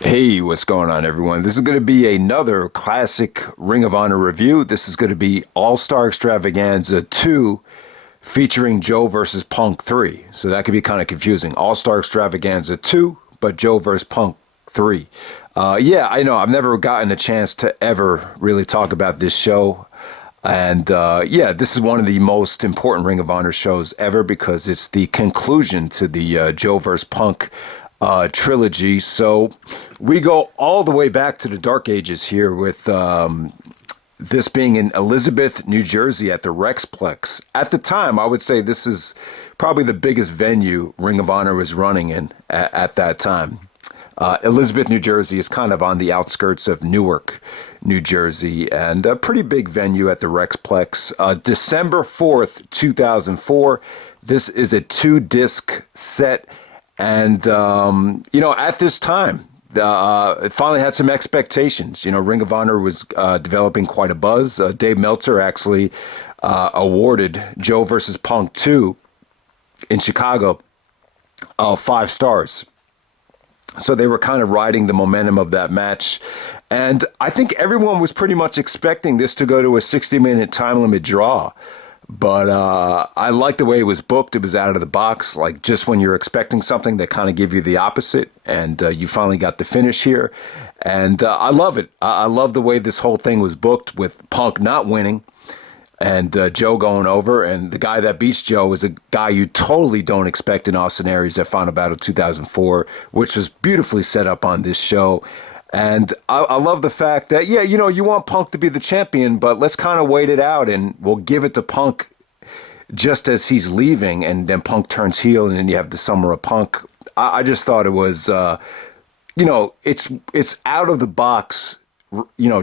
Hey, what's going on, everyone? This is going to be another classic Ring of Honor review. This is going to be All-Star Extravaganza 2 featuring Joe versus Punk 3. So that could be kind of confusing. All-Star Extravaganza 2, but Joe versus Punk 3. Yeah, I know. I've never gotten a chance to ever really talk about this show. And yeah, this is one of the most important Ring of Honor shows ever because it's the conclusion to the Joe vs. Punk trilogy. So we go all the way back to the Dark Ages here with this being in Elizabeth, New Jersey at the Rexplex. At the time, I would say this is probably the biggest venue Ring of Honor was running in at that time. Elizabeth, New Jersey is kind of on the outskirts of Newark, New Jersey, and a pretty big venue at the Rexplex. December 4th, 2004. This is a 2-disc set. And, at this time, it finally had some expectations. Ring of Honor was developing quite a buzz. Dave Meltzer actually awarded Joe versus Punk 2 in Chicago 5 stars. So they were kind of riding the momentum of that match. And I think everyone was pretty much expecting this to go to a 60-minute time limit draw. But I like the way it was booked. It was out of the box, like just when you're expecting something, they kind of give you the opposite. And you finally got the finish here. And I love it. I love the way this whole thing was booked with Punk not winning and Joe going over. And the guy that beats Joe is a guy you totally don't expect in Austin Aries at Final Battle 2004, which was beautifully set up on this show. And I love the fact that, yeah, you want Punk to be the champion, but let's kind of wait it out and we'll give it to Punk just as he's leaving. And then Punk turns heel and then you have the Summer of Punk. I just thought it was, it's out of the box,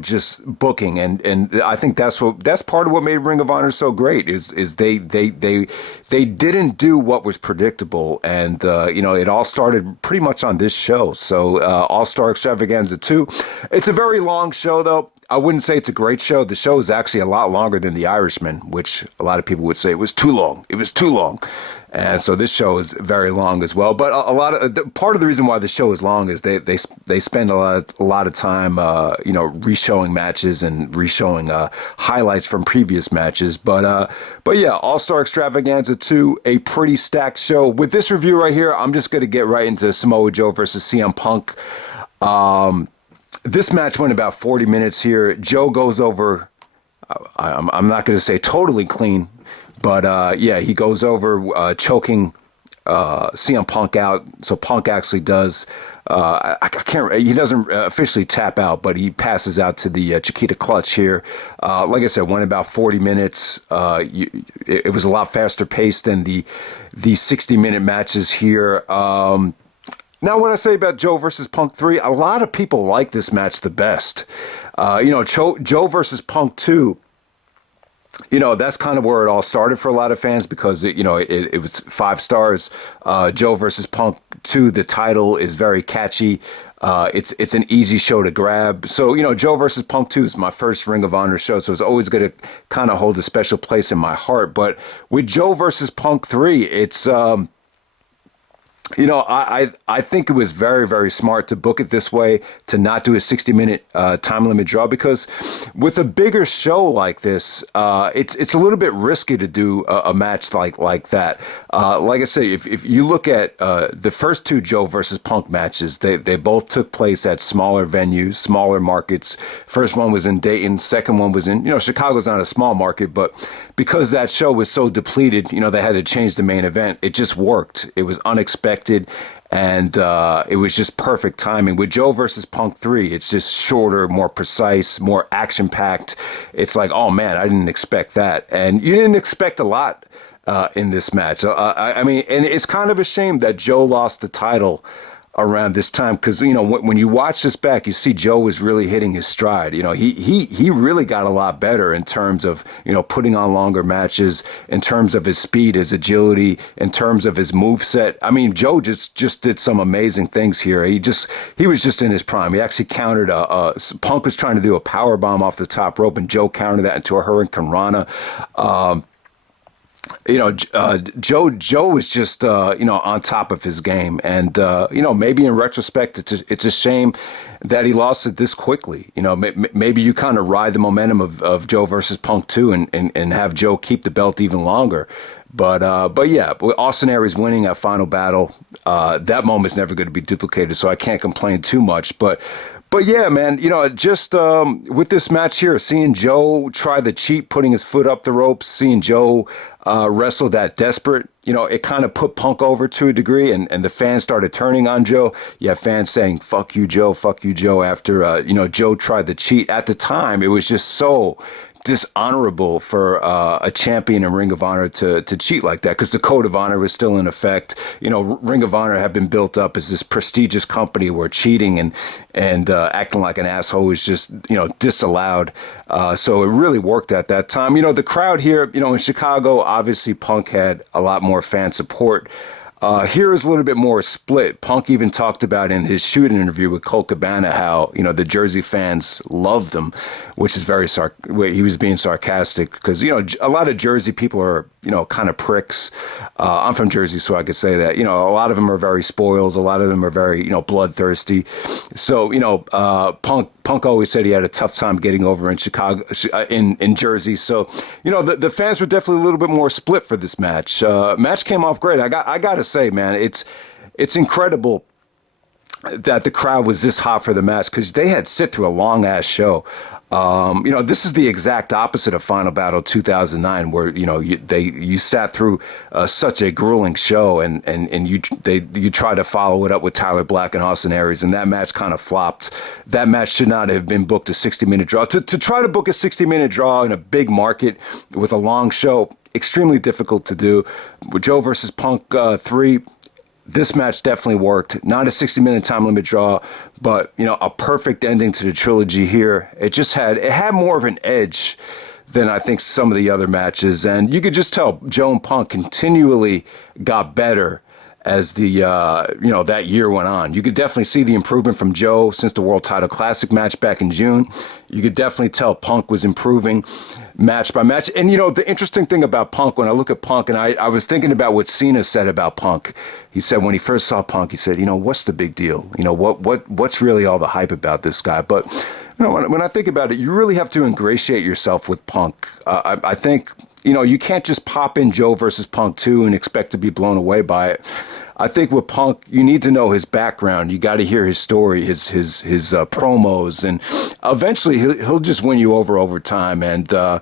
just booking. And I think that's part of what made Ring of Honor so great is they didn't do what was predictable. And, it all started pretty much on this show. So All-Star Extravaganza 2. It's a very long show, though. I wouldn't say it's a great show. The show is actually a lot longer than The Irishman, which a lot of people would say it was too long. It was too long. And so this show is very long as well. But part of the reason why the show is long is they spend a lot of time, re-showing matches and re-showing highlights from previous matches. But yeah, All-Star Extravaganza 2, a pretty stacked show. With this review right here, I'm just going to get right into Samoa Joe versus CM Punk. This match went about 40 minutes here. Joe goes over, I'm not going to say totally clean, but yeah, he goes over choking CM Punk out. So Punk actually does, he doesn't officially tap out, but he passes out to the Chiquita clutch here. Like I said, went about 40 minutes. It was a lot faster paced than the 60-minute matches here. Now, what I say about Joe versus Punk 3, a lot of people like this match the best. Joe versus Punk 2, that's kind of where it all started for a lot of fans because, it was 5 stars. Joe versus Punk 2, the title is very catchy. It's an easy show to grab. So, Joe versus Punk 2 is my first Ring of Honor show, so it's always going to kind of hold a special place in my heart. But with Joe versus Punk 3, it's... I think it was very, very smart to book it this way, to not do a 60-minute time limit draw, because with a bigger show like this, it's a little bit risky to do a match like that. Like I say, if you look at the first 2 Joe versus Punk matches, they both took place at smaller venues, smaller markets. First one was in Dayton. Second one was in, Chicago's not a small market, but because that show was so depleted, they had to change the main event. It just worked. It was unexpected. And it was just perfect timing. With Joe versus Punk 3, it's just shorter, more precise, more action-packed. It's like, oh man, I didn't expect that. And you didn't expect a lot in this match. And it's kind of a shame that Joe lost the title around this time, because when you watch this back, you see Joe was really hitting his stride. He really got a lot better in terms of putting on longer matches, in terms of his speed, his agility, in terms of his moveset. I mean, Joe just did some amazing things here. He was just in his prime. He actually countered Punk was trying to do a power bomb off the top rope, and Joe countered that into a Hurricane Rana. Joe was just on top of his game, and maybe in retrospect, it's a shame that he lost it this quickly. Maybe you kind of ride the momentum of Joe versus Punk too, and have Joe keep the belt even longer. But yeah, with Austin Aries winning that final battle, that moment's never going to be duplicated, so I can't complain too much. But yeah, man, just with this match here, seeing Joe try the cheat, putting his foot up the ropes, seeing Joe wrestle that desperate, it kind of put Punk over to a degree, and the fans started turning on Joe. You have fans saying, fuck you, Joe, after, Joe tried the cheat. At the time, it was just so dishonorable for a champion in Ring of Honor to cheat like that, because the Code of Honor was still in effect. Ring of Honor had been built up as this prestigious company where cheating and acting like an asshole was just disallowed. So it really worked at that time. The crowd here, in Chicago, obviously Punk had a lot more fan support. Here is a little bit more split. Punk even talked about in his shooting interview with Colt Cabana how, the Jersey fans loved him, which is he was being sarcastic because, a lot of Jersey people are, kind of pricks. I'm from Jersey, so I could say that, a lot of them are very spoiled. A lot of them are very, bloodthirsty. So, Punk always said he had a tough time getting over in Chicago, in Jersey. So, the fans were definitely a little bit more split for this match. Match came off great. I got to say, man, it's incredible that the crowd was this hot for the match because they had sit through a long ass show. This is the exact opposite of Final Battle 2009, where you sat through such a grueling show, and you try to follow it up with Tyler Black and Austin Aries, and that match kind of flopped. That match should not have been booked a 60-minute draw. To try to book a 60-minute draw in a big market with a long show, extremely difficult to do. With Joe versus Punk 3. This match definitely worked. Not a 60-minute time limit draw, but a perfect ending to the trilogy here. It had more of an edge than I think some of the other matches, and you could just tell Joe and Punk continually got better as the that year went on. You could definitely see the improvement from Joe since the World Title Classic match back in June. You could definitely tell Punk was improving match by match. And the interesting thing about Punk, when I look at Punk, and I was thinking about what Cena said about Punk. He said when he first saw Punk, he said, what's the big deal? What's really all the hype about this guy? But when I think about it, you really have to ingratiate yourself with Punk. I think you can't just pop in Joe versus Punk 2 and expect to be blown away by it. I think with Punk, you need to know his background. You got to hear his story, his promos, and eventually he'll just win you over time. And I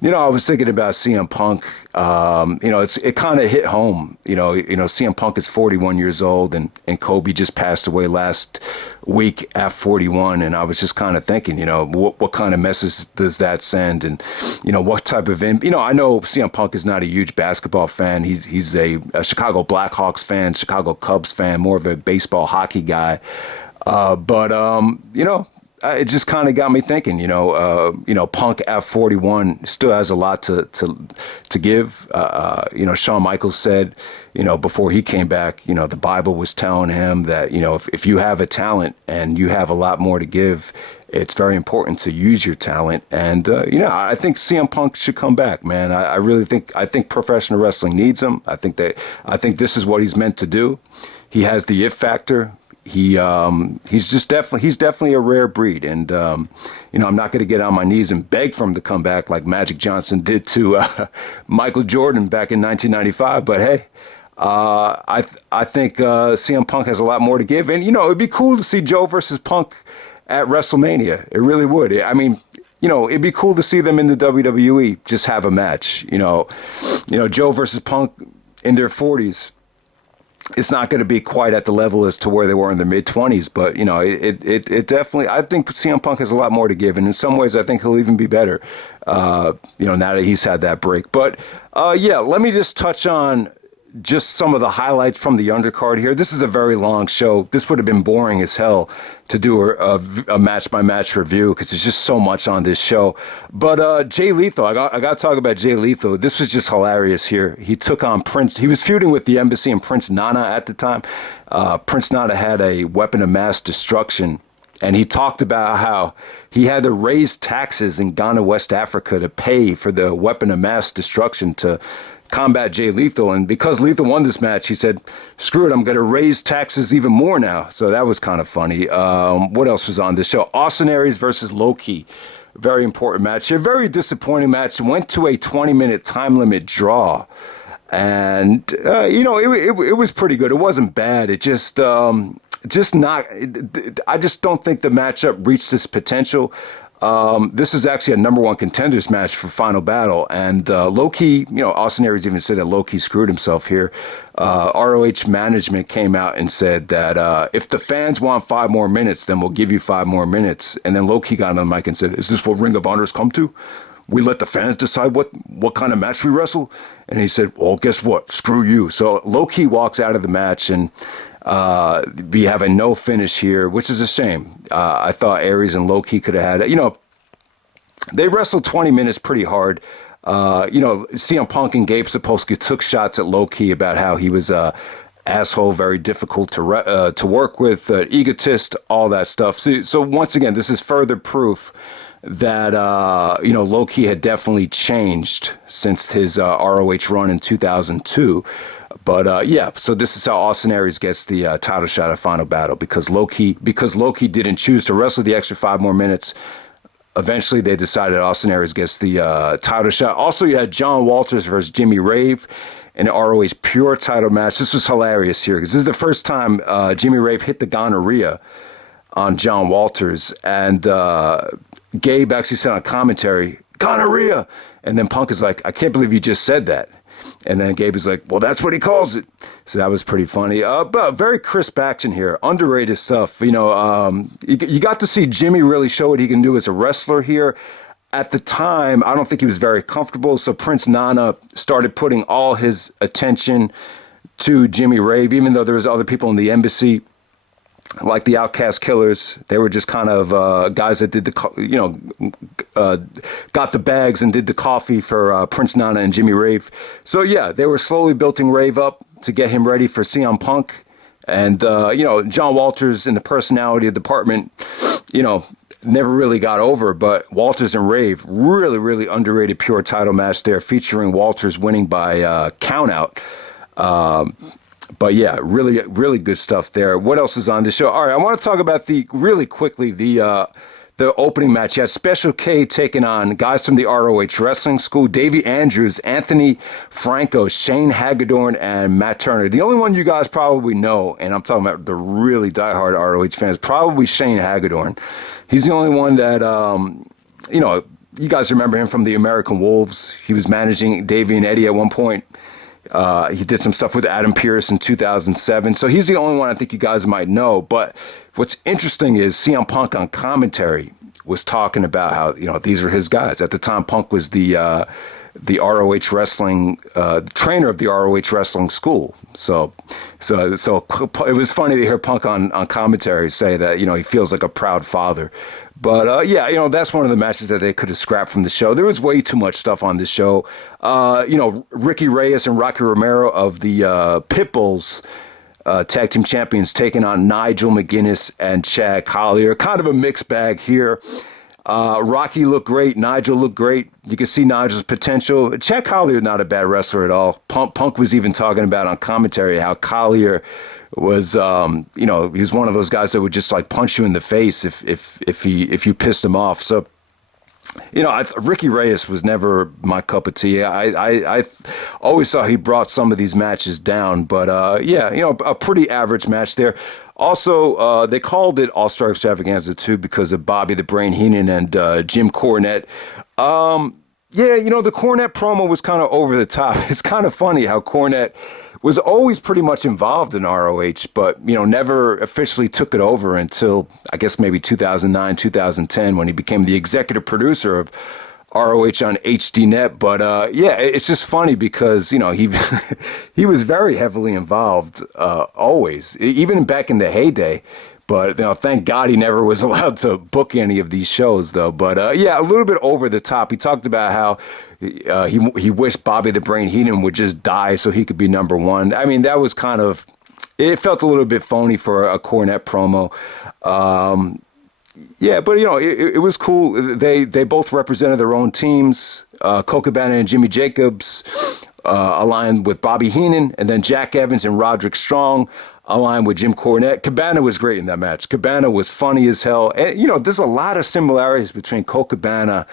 was thinking about CM Punk. It kind of hit home. CM Punk is 41 years old, and Kobe just passed away last week at 41, and I was just kind of thinking, what kind of message does that send, and what type of I know CM Punk is not a huge basketball fan. He's a Chicago Blackhawks fan, Chicago Cubs fan, more of a baseball hockey guy, but it just kind of got me thinking, Punk at 41 still has a lot to give. Shawn Michaels said, before he came back, the Bible was telling him that, if you have a talent and you have a lot more to give, it's very important to use your talent. And, I think CM Punk should come back, man. I really think professional wrestling needs him. I think this is what he's meant to do. He has the it factor. He's definitely a rare breed, and I'm not going to get on my knees and beg for him to come back like Magic Johnson did to Michael Jordan back in 1995. But hey, I think CM Punk has a lot more to give, and it'd be cool to see Joe versus Punk at WrestleMania. It really would. I mean, it'd be cool to see them in the WWE just have a match. Joe versus Punk in their 40s. It's not going to be quite at the level as to where they were in their mid-20s, but, it definitely, I think CM Punk has a lot more to give, and in some ways I think he'll even be better, now that he's had that break. But, let me just touch on just some of the highlights from the undercard here. This is a very long show. This would have been boring as hell to do a match-by-match review because there's just so much on this show. But Jay Lethal, I got to talk about Jay Lethal. This was just hilarious here. He took on Prince. He was feuding with the Embassy and Prince Nana at the time. Prince Nana had a weapon of mass destruction, and he talked about how he had to raise taxes in Ghana, West Africa to pay for the weapon of mass destruction to combat Jay Lethal. And because Lethal won this match, he said, screw it, I'm going to raise taxes even more now. So that was kind of funny. What else was on this show? Austin Aries versus Low-Ki. Very important match. A very disappointing match. Went to a 20-minute time limit draw. And, it was pretty good. It wasn't bad. It just not. I just don't think the matchup reached its potential. This is actually a #1 contenders match for Final Battle, and Low-Ki, Austin Aries even said that Low-Ki screwed himself here. ROH management came out and said that if the fans want 5 more minutes, then we'll give you 5 more minutes. And then Low-Ki got on the mic and said, "Is this what Ring of Honor's come to? We let the fans decide what kind of match we wrestle?" And he said, "Well, guess what? Screw you." So Low-Ki walks out of the match, and we have a no finish here, which is a shame. I thought Aries and Low-Ki could have had, they wrestled 20 minutes pretty hard. CM Punk and Gabe Sapolsky took shots at Low-Ki about how he was asshole, very difficult to work with, egotist, all that stuff. So once again, this is further proof that, Low-Ki had definitely changed since his ROH run in 2002. But so this is how Austin Aries gets the title shot at Final Battle, because Low-Ki didn't choose to wrestle the extra 5 more minutes. Eventually, they decided Austin Aries gets the title shot. Also, you had John Walters versus Jimmy Rave in the ROH Pure title match. This was hilarious here, because this is the first time Jimmy Rave hit the gonorrhea on John Walters, and Gabe actually said on commentary, "Gonorrhea," and then Punk is like, "I can't believe you just said that." And then Gabe is like, "Well, that's what he calls it." So that was pretty funny. But very crisp action here. Underrated stuff. You got to see Jimmy really show what he can do as a wrestler here. At the time, I don't think he was very comfortable. So Prince Nana started putting all his attention to Jimmy Rave, even though there was other people in the embassy, like the Outcast Killers. They were just kind of guys that did got the bags and did the coffee for Prince Nana and Jimmy Rave. So yeah, they were slowly building Rave up to get him ready for CM Punk. And, John Walters in the personality department, never really got over. But Walters and Rave, really, really underrated pure title match there, featuring Walters winning by countout. But yeah, really, really good stuff there. What else is on the show? All right, I want to talk about the opening match. You had Special K taking on guys from the ROH Wrestling School, Davey Andrews, Anthony Franco, Shane Hagedorn, and Matt Turner. The only one you guys probably know, and I'm talking about the really diehard ROH fans, probably Shane Hagedorn. He's the only one that, you guys remember him from the American Wolves. He was managing Davey and Eddie at one point. He did some stuff with Adam Pearce in 2007. So he's the only one I think you guys might know. But what's interesting is CM Punk on commentary was talking about how, these were his guys. At the time, Punk was the ROH wrestling, trainer of the ROH wrestling school. So it was funny to hear Punk on commentary say that, he feels like a proud father. But, that's one of the matches that they could have scrapped from the show. There was way too much stuff on this show. Ricky Reyes and Rocky Romero of the Pitbulls tag team champions taking on Nigel, McGuinness, and Chad Collyer. Kind of a mixed bag here. Rocky looked great. Nigel looked great. You can see Nigel's potential. Chad Collyer, not a bad wrestler at all. Punk was even talking about on commentary how Collyer was, he was one of those guys that would just like punch you in the face if you pissed him off. So, Ricky Reyes was never my cup of tea. I always thought he brought some of these matches down, but a pretty average match there. Also, they called it All-Star Extravaganza 2 because of Bobby the Brain Heenan and Jim Cornette. The Cornette promo was kind of over the top. It's kind of funny how Cornette was always pretty much involved in ROH, but, never officially took it over until, I guess, maybe 2009, 2010, when he became the executive producer of ROH on HDNet. But, it's just funny because, he was very heavily involved, always, even back in the heyday. But, thank God he never was allowed to book any of these shows, though. But, a little bit over the top. He talked about how he wished Bobby the Brain Heenan would just die so he could be number one. I mean, that was kind of, it felt a little bit phony for a Cornette promo. But, it was cool. They both represented their own teams. Colt Cabana and Jimmy Jacobs aligned with Bobby Heenan, and then Jack Evans and Roderick Strong aligned with Jim Cornette. Cabana was great in that match. Cabana was funny as hell. And, you know, there's a lot of similarities between Colt Cabana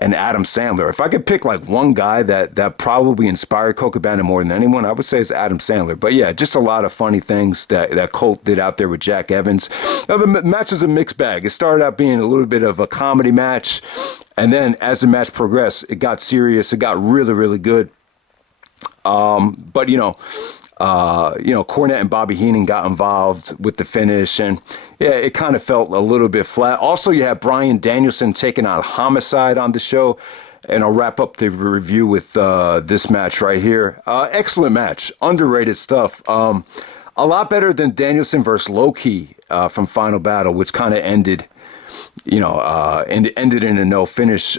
and Adam Sandler. If I could pick like one guy that probably inspired Colt Cabana more than anyone, I would say it's Adam Sandler. But yeah, just a lot of funny things that Colt did out there with Jack Evans. Now, the match is a mixed bag. It started out being a little bit of a comedy match, and then as the match progressed, it got serious. It got really, really good. But Cornette and Bobby Heenan got involved with the finish, and yeah, it kind of felt a little bit flat. Also, you have Bryan Danielson taking on Homicide on the show, and I'll wrap up the review with this match right here. Excellent match, underrated stuff. A lot better than Danielson versus Low-Key from Final Battle, which kind of ended and ended in a no finish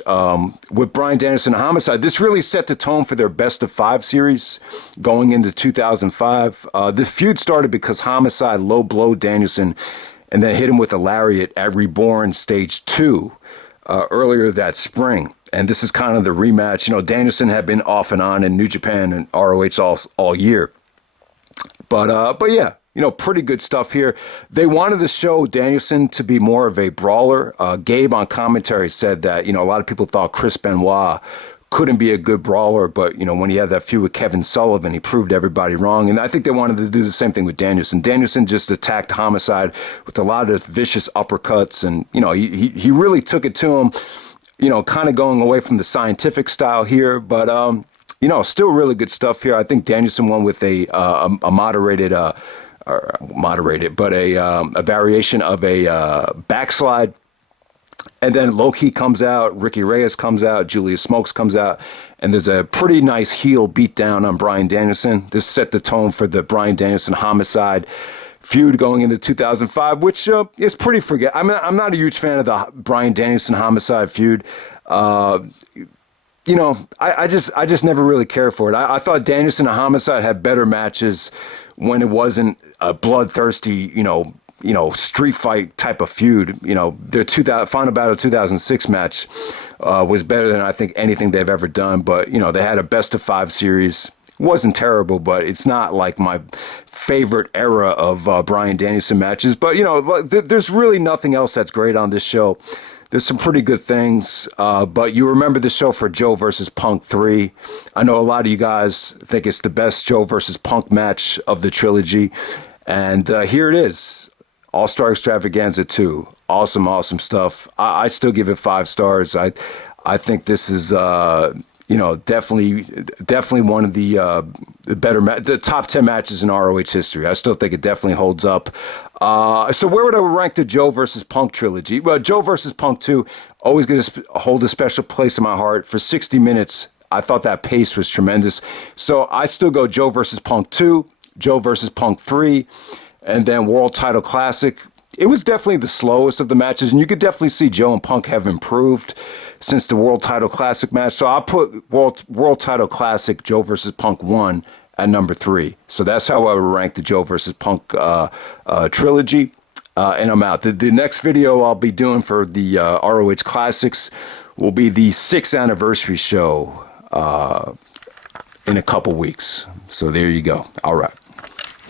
with Bryan Danielson and Homicide. This really set the tone for their best of 5 series going into 2005. The feud started because Homicide low blowed Danielson and then hit him with a lariat at Reborn Stage 2 earlier that spring. And this is kind of the rematch. You know, Danielson had been off and on in New Japan and ROH all year. But yeah. You know, pretty good stuff here. They wanted to show Danielson to be more of a brawler. Gabe on commentary said that, you know, a lot of people thought Chris Benoit couldn't be a good brawler, but, you know, when he had that feud with Kevin Sullivan, he proved everybody wrong. And I think they wanted to do the same thing with Danielson. Danielson just attacked Homicide with a lot of vicious uppercuts, and, you know, he really took it to him, you know, kind of going away from the scientific style here, but, you know, still really good stuff here. I think Danielson won with a moderated, but a variation of a backslide. And then Low-Key comes out, Ricky Reyes comes out, Julius Smokes comes out, and there's a pretty nice heel beatdown on Bryan Danielson. This set the tone for the Bryan Danielson Homicide feud going into 2005, which is pretty I'm not a huge fan of the Bryan Danielson Homicide feud. You know, I just never really cared for it. I thought Danielson and Homicide had better matches when it wasn't a bloodthirsty, you know, street fight type of feud. You know, their Final Battle 2006 match was better than I think anything they've ever done. But, you know, they had a best of 5 series. It wasn't terrible, but it's not like my favorite era of Bryan Danielson matches. But, you know, there's really nothing else that's great on this show. There's some pretty good things, but you remember the show for Joe versus Punk 3. I know a lot of you guys think it's the best Joe versus Punk match of the trilogy, and here it is, All-Star Extravaganza 2. Awesome, awesome stuff. I still give it 5 stars. I think this is, you know, definitely one of the better, the top 10 matches in ROH history. I still think it definitely holds up. So where would I rank the Joe versus Punk trilogy? Well, Joe versus Punk 2, always going to hold a special place in my heart. For 60 minutes, I thought that pace was tremendous. So I still go Joe versus Punk 2, Joe versus Punk 3, and then World Title Classic. It was definitely the slowest of the matches, and you could definitely see Joe and Punk have improved since the World Title Classic match. So I'll put World Title Classic Joe versus Punk 1 at number 3. So that's how I would rank the Joe versus Punk trilogy. And I'm out. The next video I'll be doing for the ROH Classics will be the 6th anniversary show in a couple weeks. So there you go. All right.